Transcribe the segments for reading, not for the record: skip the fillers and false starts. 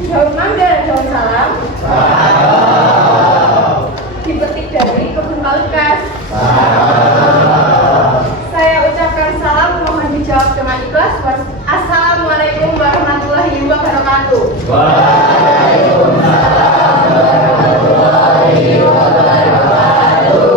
Daun mangga dan daun salam dipetik dari kebun Palukas. Saya ucapkan salam, mohon dijawab dengan ikhlas. Assalamualaikum warahmatullahi wabarakatuh. Waalaikumsalam warahmatullahi wabarakatuh.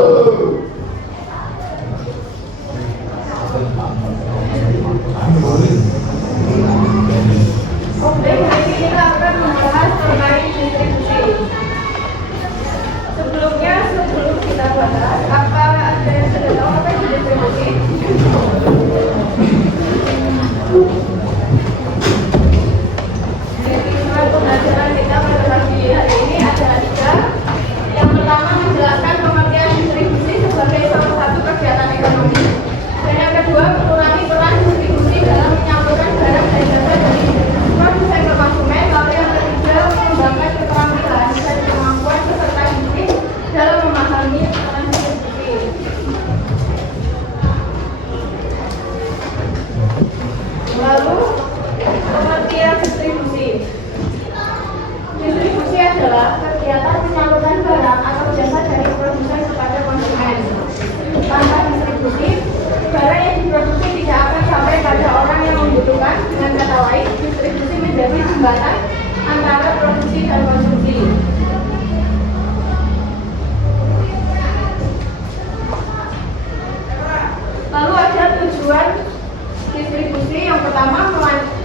Oke, hari ini kita akan membahas terkait distribusi. Sebelum kita bahas, apa ada yang sudah tahu apa itu distribusi? Jadi, pembelajaran kita pada pagi hari ini ada 3. Yang pertama, menjelaskan pengertian distribusi sebagai salah satu kegiatan ekonomi. Dan yang kedua, mengurangi peran distribusi dalam menyalurkan barang dan jasa dari produsen ke konsumen. Lalu yang ketiga, mengembangkan keterampilan dan kemampuan peserta didik dalam memahami peran distribusi. Lalu, pengertian distribusi. Distribusi adalah kegiatan penyaluran barang atau jasa dari produsen kepada konsumen. Tanpa distribusi, barang yang diproduksi tidak akan sampai pada orang yang membutuhkan. Dengan kata lain, distribusi menjadi jembatan antara produksi dan konsumsi. Lalu ada tujuan distribusi. Yang pertama,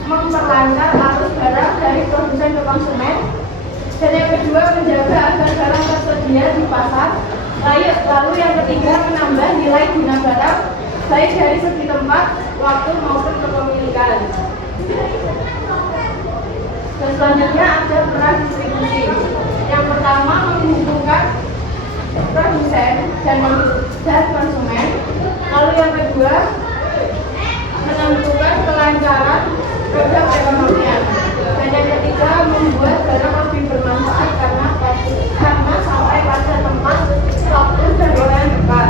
memperlancar arus barang dari produsen ke konsumen. Dan yang kedua, menjaga agar barang tersedia di pasar. Lalu yang ketiga, menambah nilai guna barang baik dari segi tempat, waktu maupun kepemilikan. Dan selanjutnya ada peran distribusi. Yang pertama, menghubungkan produsen dan konsumen. Lalu yang kedua, menentukan kelancaran produk perekonomian. Dan yang ketiga, membuat barang lebih bermanfaat karena sampai pada tempat, waktu, dan orang yang tepat.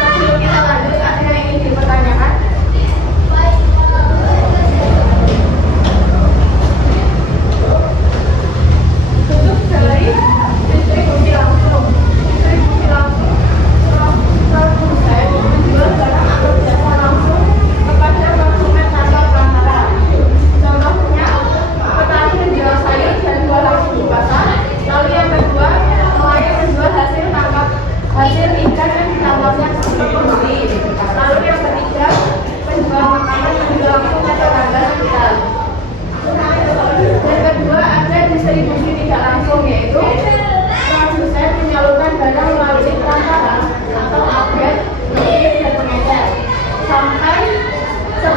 Sebelum kita lanjut, ada yang ingin dipertanyakan? Bentuk dari distribusi langsung. Distribusi langsung, produsen menjual barang atau jasa langsung kepada konsumen tanpa perantara. Contohnya, petani menjual sayur dan buah langsung di pasar. Lalu yang kedua, nelayan menjual hasil ikan yang ditangkapnya ke pembeli. Lalu yang ketiga, penjual makanan menjual langsung ke tetangga sekitar. Yang kedua, ada distribusi tidak langsung, yaitu produsen menyalurkan barang melalui perantara atau agen, pengirim, dan pengecer sampai ke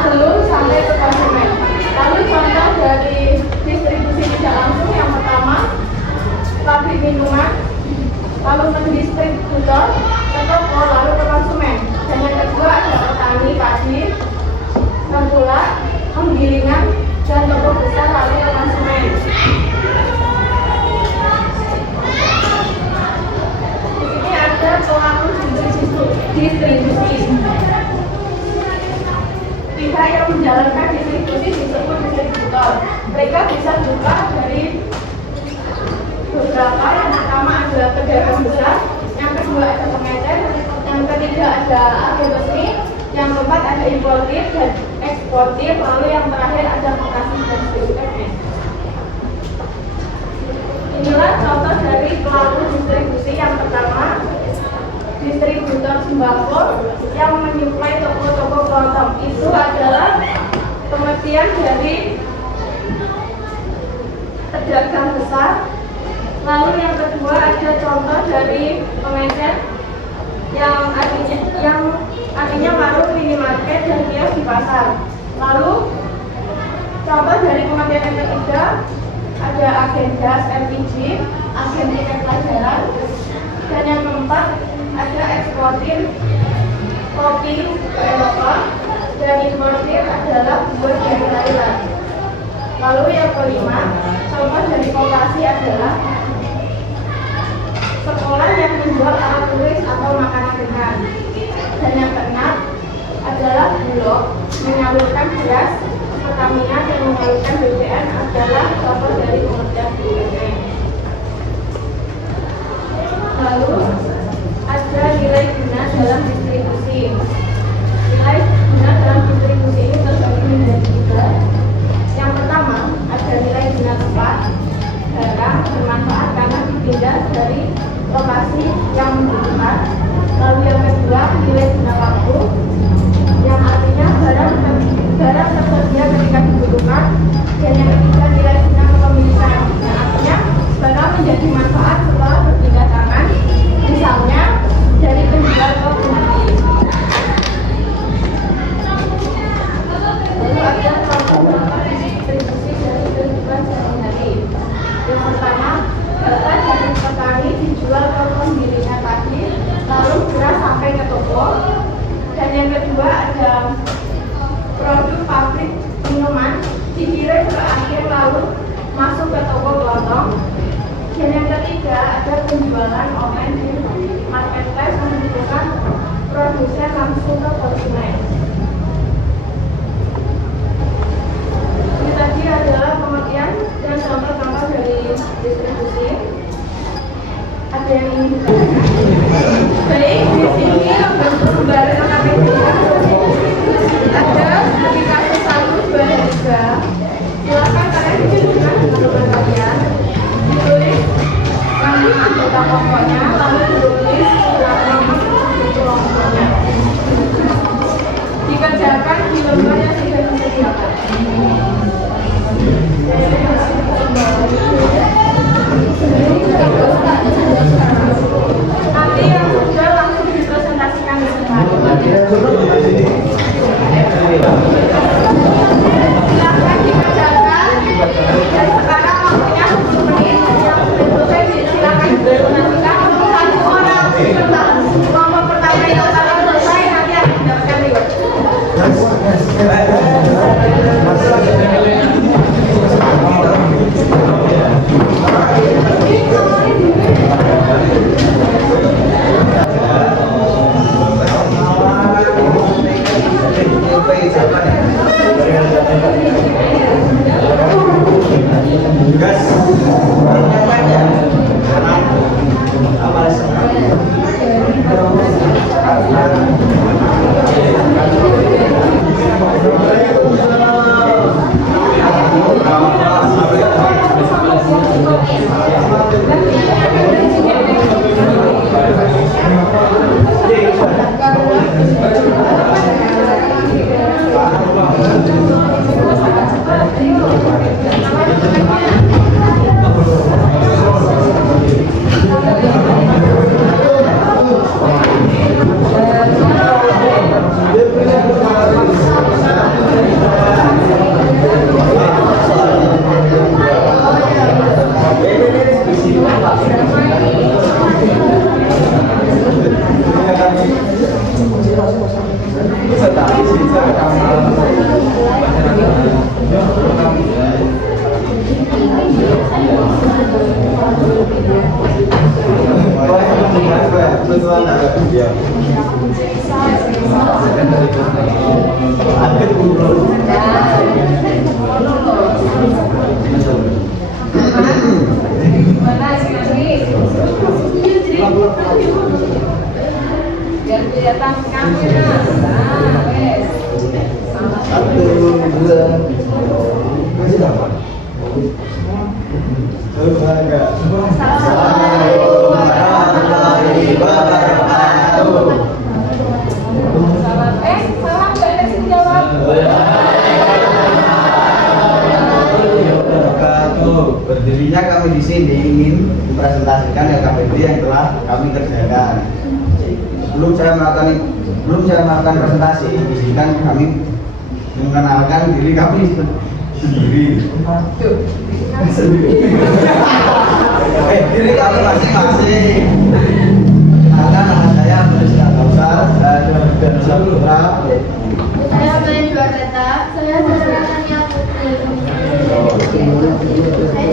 konsumen. Lalu contoh dari distribusi tidak langsung, yang pertama, pabrik minuman, lalu mendistributor ke toko, lalu ke konsumen. Dan yang kedua ada petani padi, tengkulak, penggilingan, dan toko besar lalu ke konsumen. Di sini ada pelaku distribusi. Pihak yang menjalankan distribusi disebut distributor. Mereka bisa buka dari beberapa. Yang pertama adalah pedagang besar, yang kedua ada pengecer, yang ketiga ada agen resmi, yang keempat ada importir dan eksportir, lalu yang terakhir ada lokasi dan BUMN. Inilah contoh dari pelaku distribusi. Yang pertama, distributor sembako yang menyuplai toko-toko kelontong. Itu adalah pengertian dari pedagang besar. Lalu yang kedua ada contoh dari pengecer yang artinya warung, minimarket, dan kios di pasar. Lalu contoh dari pengertian yang ketiga ada agen gas LPG, agen tiket pelajaran, dan yang keempat ada eksportir kopi ke Eropa, dan importir adalah buah dari Thailand. Lalu yang kelima, contoh dari koperasi adalah sekolah yang menjual alat tulis atau makanan ringan. Dan yang keenam adalah Bulog menyalurkan beras, Pertamina yang menyalurkan BBM adalah contoh dari terhadap penjualan online di marketplace menentukan produsen langsung ke konsumen. Ini tadi adalah pengertian dan contoh-contoh dari distribusi. Ada yang ingin ditanyakan? Baik, di sini bentuk gambaran KPD ada di kasus 1, 2, dan 3. Silakan kalian ditunjukkan dengan teman kalian, ditulis nanti anggota pokoknya, lalu ditulis nama kelompoknya. Dikerjakan di lembar yang sudah disediakan. Nanti yang sudah langsung dipresentasikan di depan. Silakan dikerjakan. Dan sekarang waktunya 10 menit. Yang berikutnya silakan dipresentasikan untuk 1 orang. Kelompok pertama yang salah selesai nanti akan mendapatkan reward. Biar kelihatan kamera. Nah, wes. 1, 2. Masih dapat. Assalamualaikum warahmatullahi wabarakatuh. Salam. Salam nggak ada sih jawab. Berdirinya kami di sini ingin mempresentasikan LKPD yang telah kami kerjakan. Sebelum saya melakukan presentasi, izinkan kami mengenalkan diri kami sendiri. Diri kami masing-masing. Kenalkan, nama saya Abdul Kausar, saya Danusa Putra. Saya Bayu Ardeta. Saya Sarah Tania Putri. Saya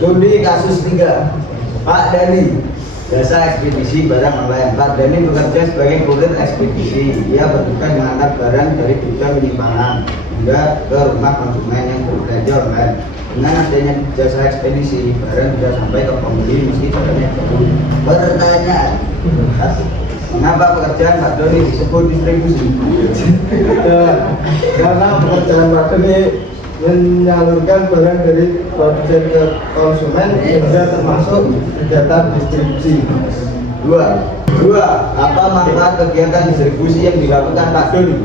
Studi kasus 3, Pak Dani, jasa ekspedisi barang online. Pak Dani bekerja sebagai kurir ekspedisi. Ia bertugas mengantar barang dari tujuan penyimpanan hingga ke rumah konsumen yang berbelanja online. Dengan adanya jasa ekspedisi, barang bisa sampai ke pembeli meski barangnya jauh. Pertanyaan, mengapa pekerjaan Pak Doni disebut distribusi? Karena pekerjaan Pak Doni menyalurkan barang dari produsen ke konsumen hingga termasuk kegiatan distribusi. Dua, apa manfaat kegiatan distribusi yang dilakukan Pak Doni?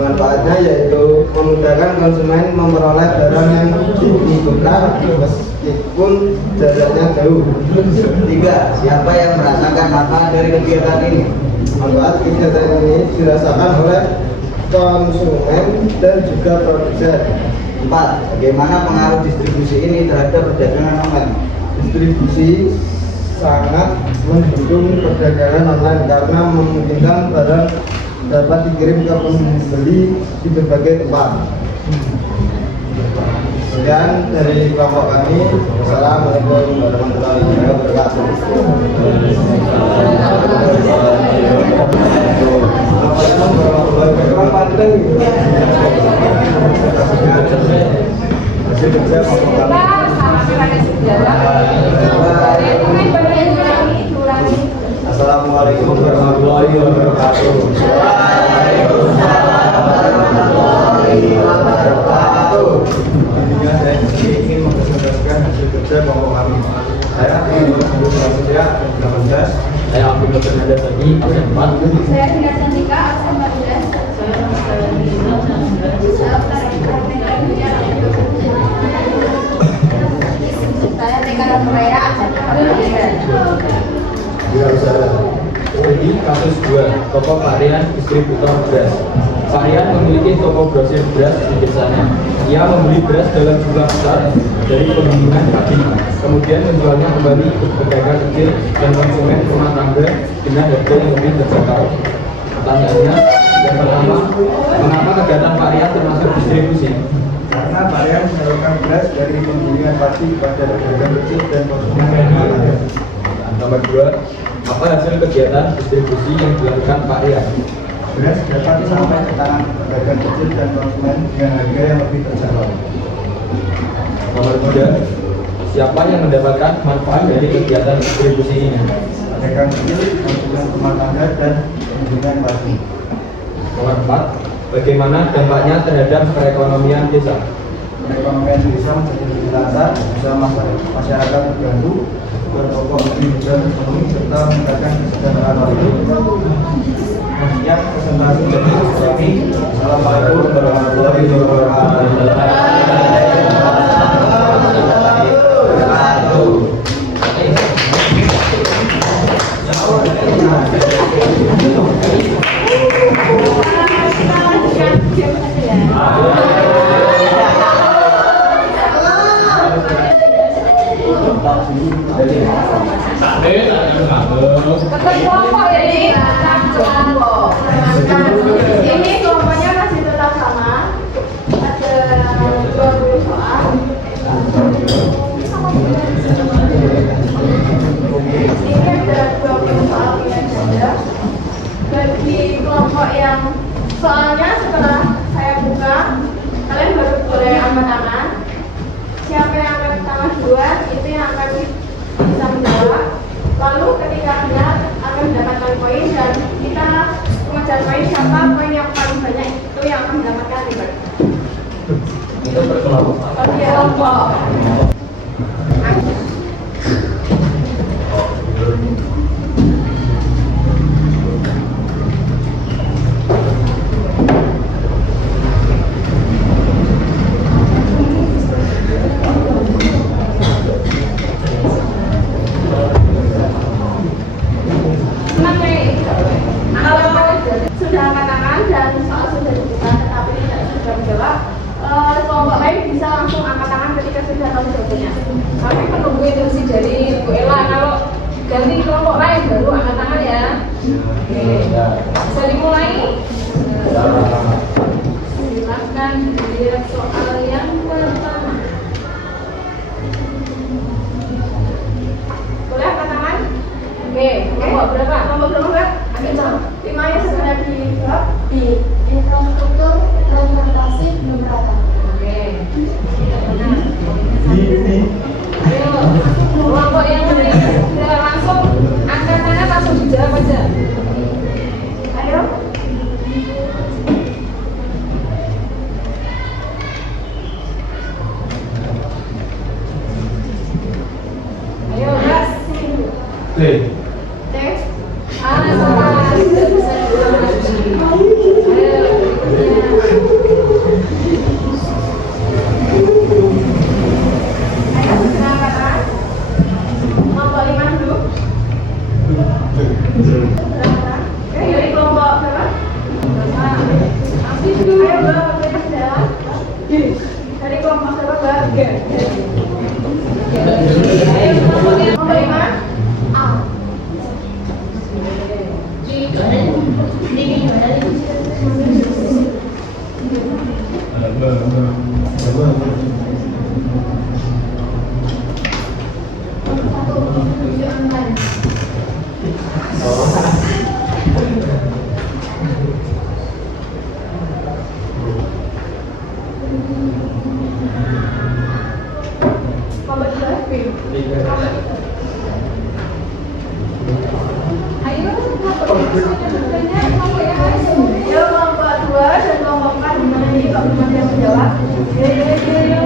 Manfaatnya yaitu memudahkan konsumen memperoleh barang yang dibutuhkan meskipun jaraknya jauh. 3, siapa yang merasakan manfaat dari kegiatan ini? Manfaat kegiatan ini dirasakan oleh konsumen dan juga produsen. 4, bagaimana pengaruh distribusi ini terhadap perdagangan online? Distribusi sangat mendukung perdagangan online karena memungkinkan barang dapat dikirim ke pembeli di berbagai tempat. Sekian dari kelompok kami. Assalamualaikum warahmatullahi wabarakatuh. Assalamualaikum warahmatullahi wabarakatuh. Intinya saya ingin mempresentasikan hasil kerja kelompok kami. Saya Abdul Surya 18. Saya Abdul Nada Sani, absen 4. Saya Tina Cantika, absen 14. Saya Tika Rafaela, absen 14. Ini kasus 2, toko varian distributor beras. Varian memiliki toko grosir beras di desanya. Ia membeli beras dalam jumlah besar dari penggilingan padi, kemudian menjualnya kembali ke pedagang kecil dan konsumen rumah tangga dengan harga yang lebih terjangkau. Pertanyaannya, yang pertama, mengapa kegiatan varian termasuk distribusi? Karena varian menyalurkan beras dari penggilingan padi kepada pedagang kecil dan konsumen rumah tangga. Nomor 2, apa hasil kegiatan distribusi yang dilakukan Pak Rian? Beras dapat sampai ke tangan pedagang kecil dan konsumen dengan harga yang lebih terjangkau. Nomor 3, siapa yang mendapatkan manfaat dari kegiatan distribusi ini? Pedagang kecil, konsumen rumah tangga dan penggilingan padi. Nomor 4, bagaimana dampaknya terhadap perekonomian desa? Perekonomian desa menjadi lebih lancar, usaha masyarakat terbantu, berpokok lebih mudah terpenuhi serta meningkatkan kesejahteraan warga. Sekian presentasi dari kami. Assalamualaikum warahmatullahi wabarakatuh. Kelompok ini kelompok. Ini kelompoknya masih tetap sama. Ada 20 soal. Ini ada 20 soal yang ada. Bagi kelompok yang soalnya setelah saya buka, kalian baru boleh angkat tangan. Siapa yang angkat tangan duluan itu yang akan bisa menjawab. Lalu ketika dia akan mendapatkan poin dan kita mengejar poin siapa poin yang paling banyak itu yang akan mendapatkan reward. Itu berkelompok. Kelompok. Sudah angkat tangan dan soal sudah dibuka tetapi tidak sudah menjawab, kelompok lain bisa langsung angkat tangan ketika sudah tahu jawabannya. Kami menunggu instruksi dari Bu Ella, kalau ganti kelompok lain baru angkat tangan ya. Oke, bisa dimulai. Silakan dilihat soal yang pertama. Boleh angkat tangan? Oke, kelompok berapa? Kelompok berapa Mbak? Ambil contoh. 5 yang sudah dijawab. B. Infrastruktur transportasi belum rata. Oke. Ayo, kelompok yang lain sudah langsung angkat tangan langsung dijawab aja. Ayo. Ayo, Mas. B. Tes. Salah. Tidak bisa dijawab. Ayo. Ayo, sudah angkat tangan. Kelompok 5 dulu. Berapa? Dari kelompok berapa? Ayo, berapa kita sudah? Dari kelompok berapa? Ayo, kelompok 5. Ya, kelompok 2 dan kelompok 4 gimana nih? Kok belum ada yang menjawab? Yo.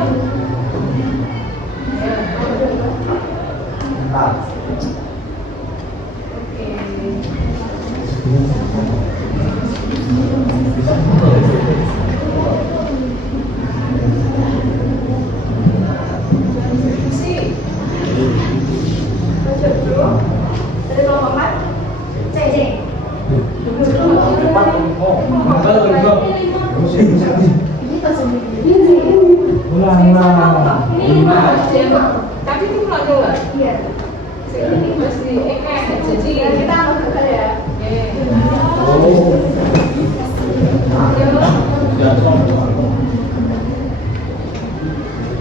Dari kelompok 4 C. Tapi itu nggak jelas. Iya. Ini masih jadi Kita anggap gagal ya.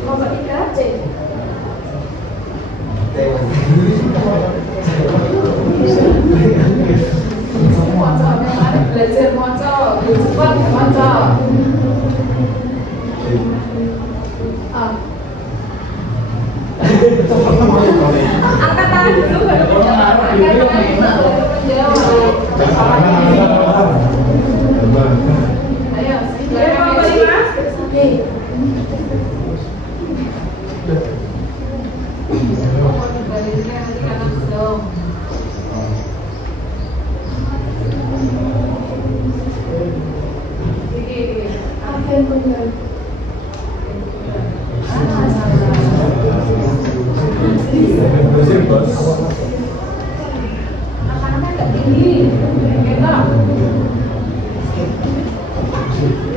Kelompok 3 C. belajar moco, cepat moco. Angkat tangan dulu baru menjawab. Angkat tangan dulu baru menjawab. Ayo, Dari kelompok 5 D. Apa yang benar? Anak-anak nggak tinggi, enak.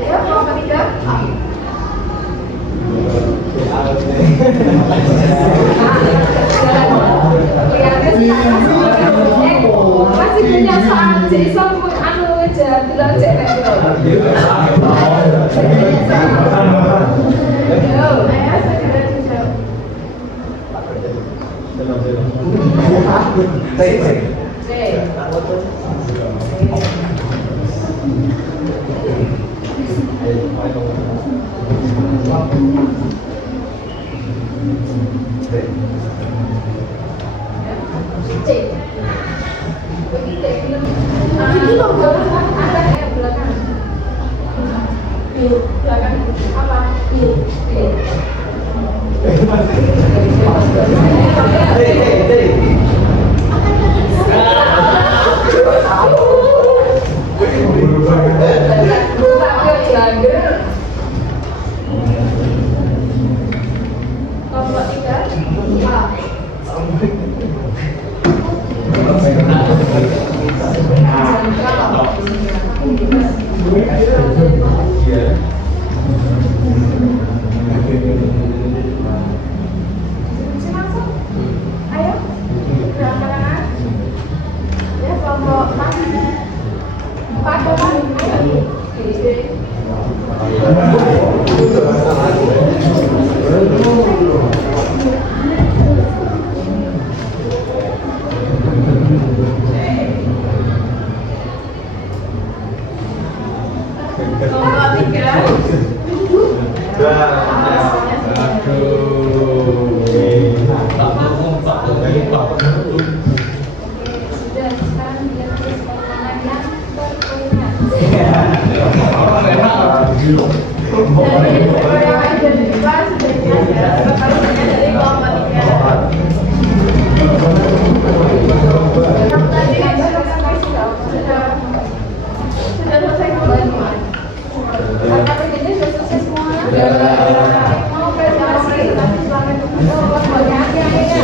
Ayo kelompok 3 A. Masih punya saat jadi sama anu aja bilang cewek Ayo segera dijawab. belakang apa? Kelompok 3 A. Ayo, gerakan tangan. Ya, kelompok 4 ayo. Kelompok 3 Sudah, sekarang biar pertanyaan yang berikutnya. dari yang identitas sudah jelas ya. Pertanyaannya dari kelompok 3. Tadi kan sudah selesai semua. KPTD sudah selesai semua. Mau presentasi tapi selamat hati akhirnya.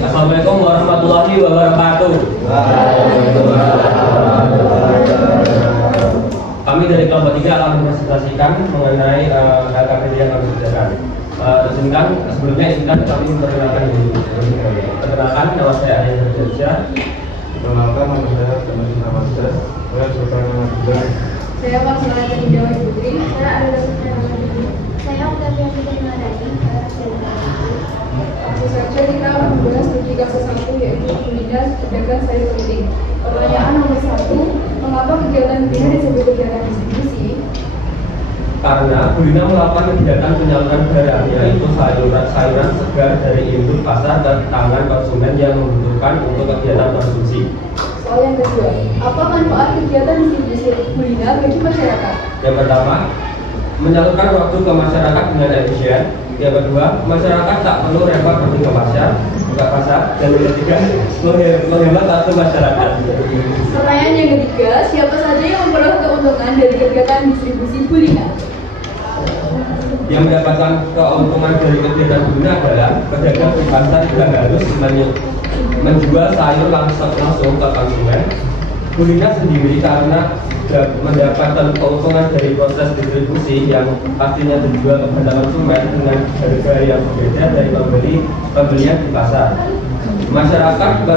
Assalamualaikum warahmatullahi wabarakatuh. merepresentasikan mengenai LKPD yang kami kerjakan. Sebelumnya kami memperkenalkan diri. Perkenalkan, nama saya Arya Terjaya. Perkenalkan, nama saya Teman Nama Stres. Saya Sultan Abdullah. Saya Maksudnya Jawa Putri. Saya ada saya Octavia Fitri Madani. Langsung saja kita membahas studi kasus 1 yaitu pembinaan pedagang sayur keliling. Pertanyaan nomor 1, mengapa kegiatan Bulina disebut kegiatan distribusi? Karena Bulina melakukan kegiatan penyaluran barang, yaitu sayuran segar dari induk pasar ke tangan konsumen yang membutuhkan untuk kegiatan konsumsi. Soal yang kedua, apa manfaat kegiatan distribusi Bulina bagi masyarakat? Yang pertama, menyalurkan waktu ke masyarakat dengan efisien. Yang kedua, masyarakat tak perlu repot pergi ke pasar. Dan yang ketiga, menghemat waktu masyarakat. Pertanyaan yang ketiga, siapa saja yang memperoleh keuntungan dari kegiatan distribusi Bulina? Yang mendapatkan keuntungan dari kegiatan Bulina adalah pedagang di pasar yang harus menjual sayur langsung ke konsumen. Bulina sendiri karena mendapatkan keuntungan dari proses distribusi yang pastinya dijual kepada konsumen dengan harga yang berbeda dari pembelian di pasar. Masyarakat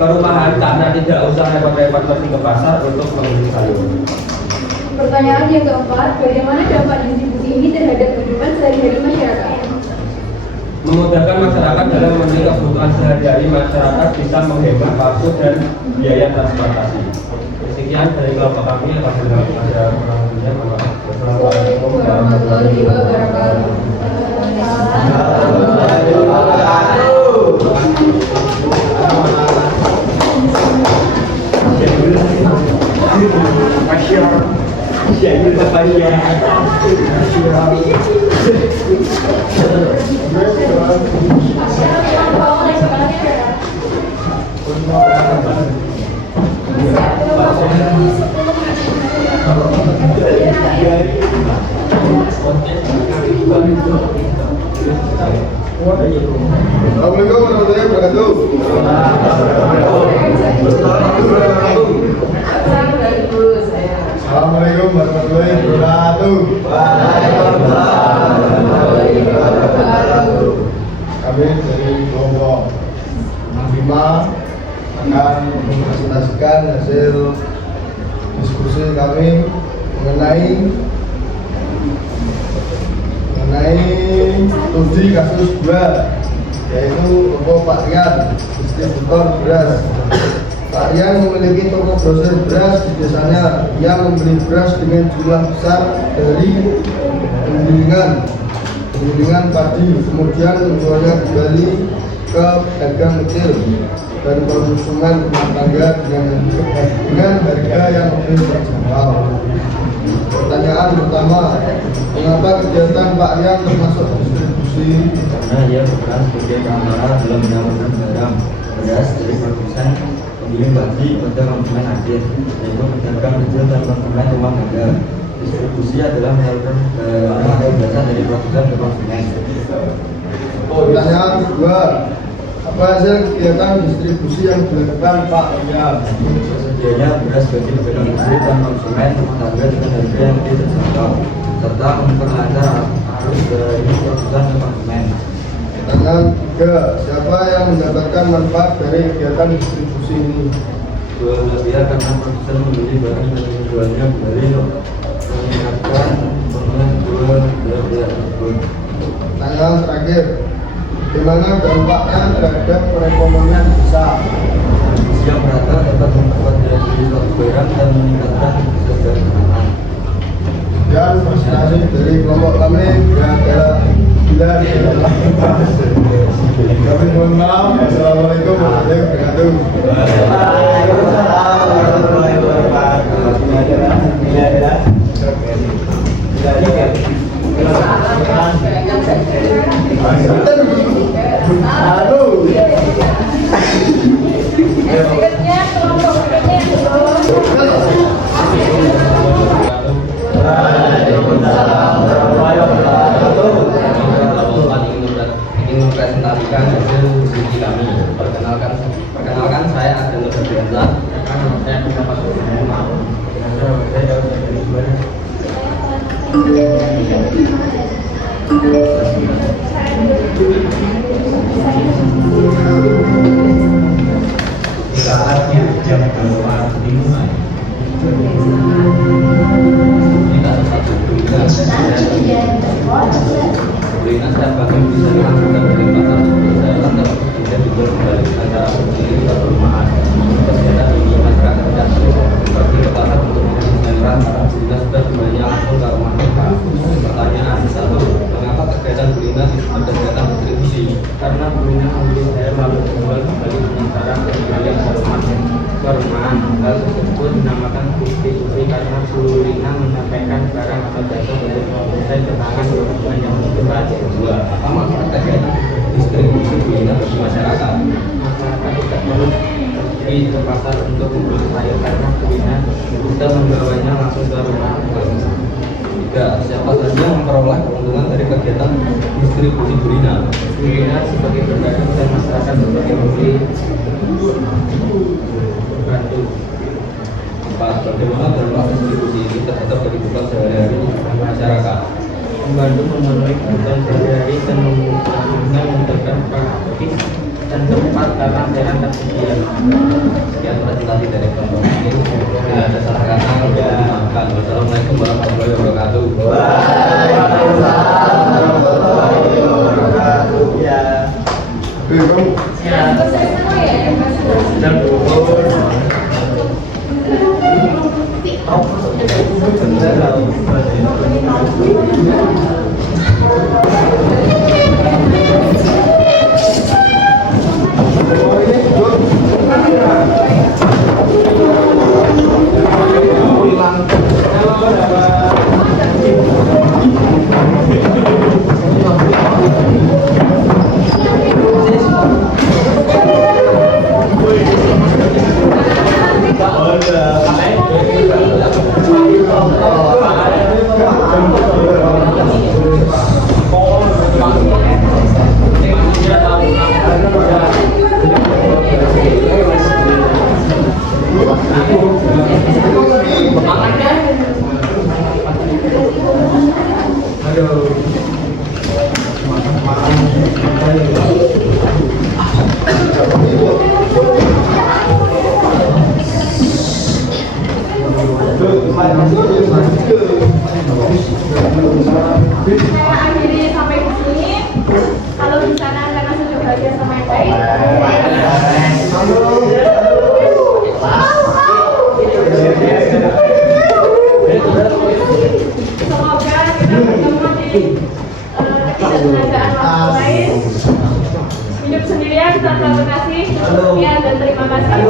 perumahan karena tidak usah repot-repot pergi ke pasar untuk membeli sayur. Pertanyaan yang keempat, bagaimana dampak distribusi ini terhadap kehidupan sehari-hari masyarakat? Memudahkan masyarakat dalam memenuhi kebutuhan sehari-hari. Masyarakat bisa menghemat waktu dan biaya transportasi. Sekian dari kelompok kami. Apabila ada kurang lebihnya, mohon maaf. Assalamualaikum warahmatullahi wabarakatuh. Assalamualaikum warahmatullahi wabarakatuh. Assalamualaikum warahmatullahi wabarakatuh. Kami dari kelompok 5 akan mempresentasikan hasil diskusi kami mengenai studi kasus 2, yaitu toko Pak Rian, distributor beras. Pak Rian memiliki toko grosir beras di desanya. Ia membeli beras dengan jumlah besar dari penggilingan padi, kemudian menjualnya kembali ke pedagang kecil dan konsumen rumah tangga dengan harga yang lebih terjangkau. Pertanyaan pertama, mengapa kegiatan Pak Rian termasuk distribusi? Karena ia berperan sebagai pengamanan dalam menyalurkan barang beras dari produsen penggiling padi pada konsumen akhir, yaitu pedagang kecil dan konsumen rumah tangga. Distribusi adalah menyalurkan barang biasa dari produsen ke konsumen. Pertanyaan kedua, apa hasil kegiatan distribusi yang dilakukan Pak Rian? Tersedianya beras bagi pedagang kecil dan konsumen rumah tangga dengan harga yang lebih terjangkau, serta memperlancar arus dari produsen ke konsumen. Pertanyaan ketiga, siapa yang mendapatkan manfaat dari kegiatan distribusi ini? Dua belah pihak, karena produsen membeli barang dan menjualnya kembali meningkatkan keuntungan kedua belah pihak tersebut. Pertanyaan terakhir, bagaimana dampaknya terhadap perekonomian desa? Yang merata dapat memperkuat daya beli suatu barang dan meningkatkan kesejahteraan. Dan presentasi dari kelompok kami adalah bila kami mohon maaf. Assalamualaikum warahmatullahi wabarakatuh. Waalaikumsalam warahmatullahi wabarakatuh. Berikutnya kelompok berikutnya yang ingin mempresentasikan hasil studi kami. Perkenalkan saya Adel Nurdiansyah. Saya pendapat umum. Saatnya jam 2 dimulai. Kita tetap berikan berikan dan bahkan bisa dilakukan dari pasar berjalan dalam kemudian juga kembali acara berdiri ke perumahan. Kegiatan ini masyarakat tidak pergi ke pasar untuk mengajukan barang jika sudah semuanya langsung ke rumah mereka. Pertanyaan satu, mengapa kegiatan kuliner disebut kegiatan distribusi? Karena kuliner ambil air lalu dijual kembali dengan cara kembali ke perumahan. Hal tersebut dinamakan distribusi karena kuliner menyampaikan barang atau jasa dari produsen ke tangan konsumen yang menentukan. Dua, apa maksud kegiatan distribusi kuliner bagi masyarakat? Masyarakat tidak perlu pergi ke pasar untuk membeli sayur karena kuliner kita membawanya langsung ke rumah. Tiga, siapa saja yang memperoleh keuntungan dari kegiatan distribusi kuliner? Kuliner sebagai pedagang dan masyarakat sebagai pembeli. Bantu. Empat, bagaimana dampak distribusi ini terhadap kehidupan sehari-hari masyarakat? Membantu memenuhi kebutuhan sehari-hari dan memudahkan praktis dan tempat karena jalan tersedia. Sekian presentasi dari kelompok ini. Bila ada salah kata, dimaafkan. Wassalamualaikum warahmatullahi wabarakatuh. Waalaikumsalam warahmatullahi wabarakatuh. Ya. Saya akhiri sampai di sini. Kalau di sana karena sudah belajar sama yang baik. Semoga kita bertemu di ketidaksengajaan waktu lain. Hidup sendirian tanpa bekasih. Sekian dan terima kasih.